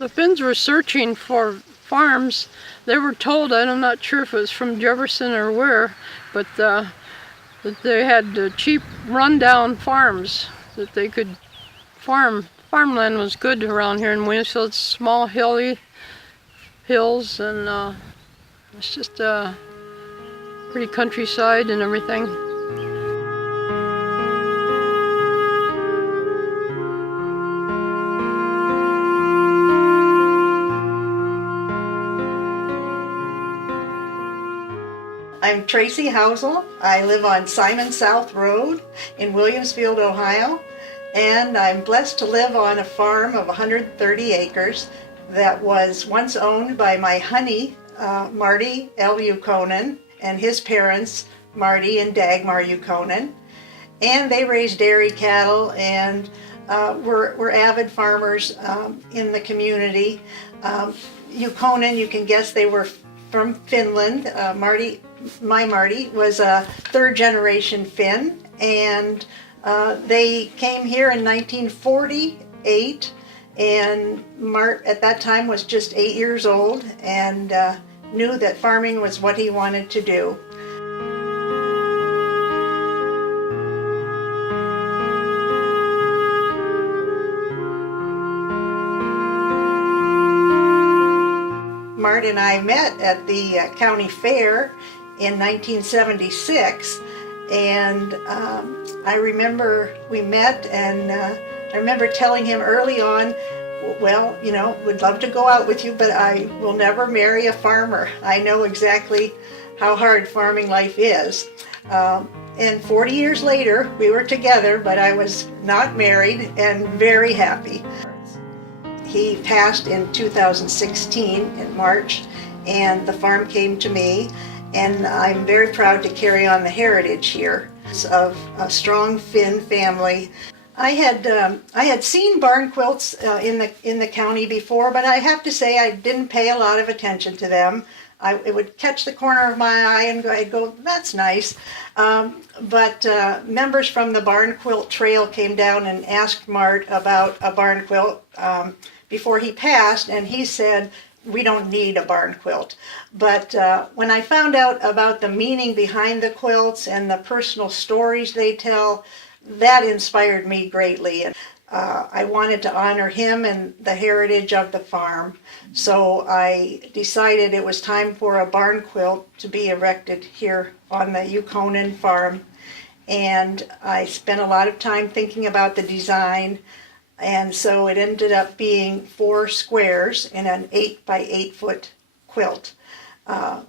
The Finns were searching for farms. They were told, I'm not sure if it was from Jefferson or where, but that they had cheap rundown farms that they could farm. Farmland was good around here in Williamsfield. It's small hilly hills, and it's just pretty countryside and everything. I'm Tracey Housel. I live on Simon South Road in Williamsfield, Ohio, and I'm blessed to live on a farm of 130 acres that was once owned by my honey, Marty L. Ukonen, and his parents, Marty and Dagmar Ukonen. And they raised dairy cattle and were avid farmers in the community. Ukonen, you can guess they were from Finland. My Marty was a third generation Finn, and they came here in 1948, and Mart at that time was just 8 years old and knew that farming was what he wanted to do. Mart and I met at the county fair in 1976, and I remember we met, and I remember telling him early on, well, you know, would love to go out with you, but I will never marry a farmer. I know exactly how hard farming life is. And 40 years later, we were together, but I was not married and very happy. He passed in 2016 in March, and the farm came to me, and I'm very proud to carry on the heritage here of a strong Finn family. I had seen barn quilts in the county before, but I have to say I didn't pay a lot of attention to them. It would catch the corner of my eye and I'd go, that's nice. But members from the Barn Quilt Trail came down and asked Mart about a barn quilt before he passed, and he said, we don't need a barn quilt. But when I found out about the meaning behind the quilts and the personal stories they tell, that inspired me greatly. And I wanted to honor him and the heritage of the farm. So I decided it was time for a barn quilt to be erected here on the Ukonen farm. And I spent a lot of time thinking about the design. And so it ended up being 4 squares in an 8 by 8 foot quilt.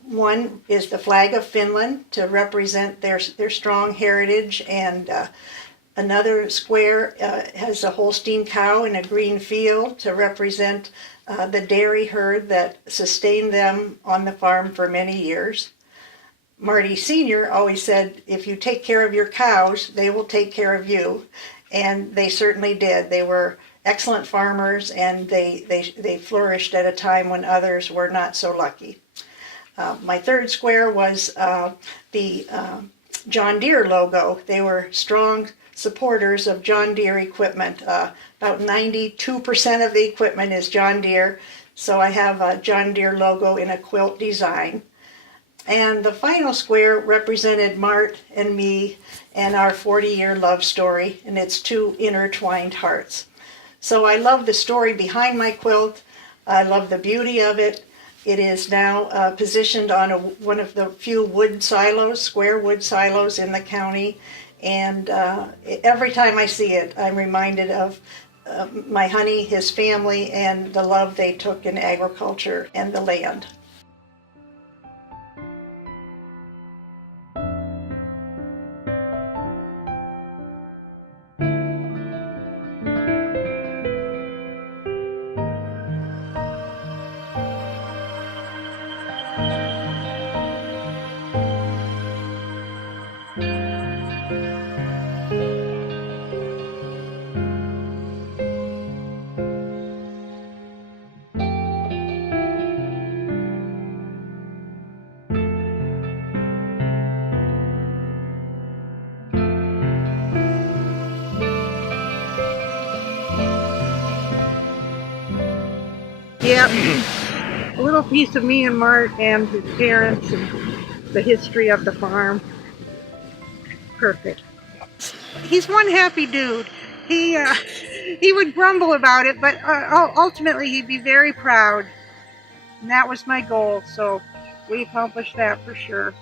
One is the flag of Finland to represent their strong heritage, and another square has a Holstein cow in a green field to represent the dairy herd that sustained them on the farm for many years. Marty Sr. always said, if you take care of your cows, they will take care of you. And they certainly did. They were excellent farmers, and they flourished at a time when others were not so lucky. My third square was the John Deere logo. They were strong supporters of John Deere equipment. About 92% of the equipment is John Deere, so I have a John Deere logo in a quilt design. And the final square represented Mart and me and our 40-year love story, and its 2 intertwined hearts. So I love the story behind my quilt. I love the beauty of it. It is now positioned on one of the few wood silos, square wood silos in the county, and every time I see it, I'm reminded of my honey, his family, and the love they took in agriculture and the land. Yep. A little piece of me and Mart and his parents and the history of the farm. Perfect. He's one happy dude. He would grumble about it, but ultimately he'd be very proud. And that was my goal, so we accomplished that for sure.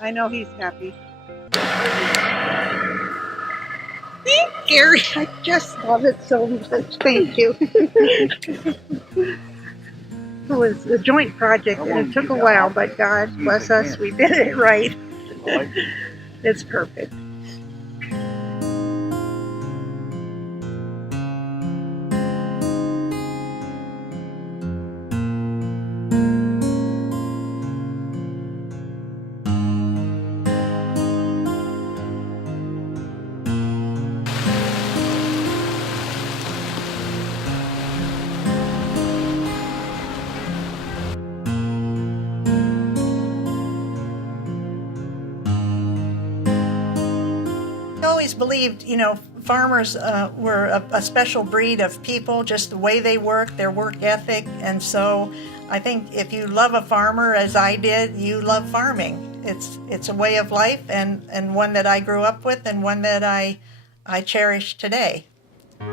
I know he's happy. Thank Gary. I just love it so much. Thank you. It was a joint project and it took a while, but God bless us, we did it right. It's perfect. I always believed, farmers were a special breed of people, just the way they work, their work ethic. And so I think if you love a farmer as I did, you love farming. It's a way of life and one that I grew up with and one that I cherish today.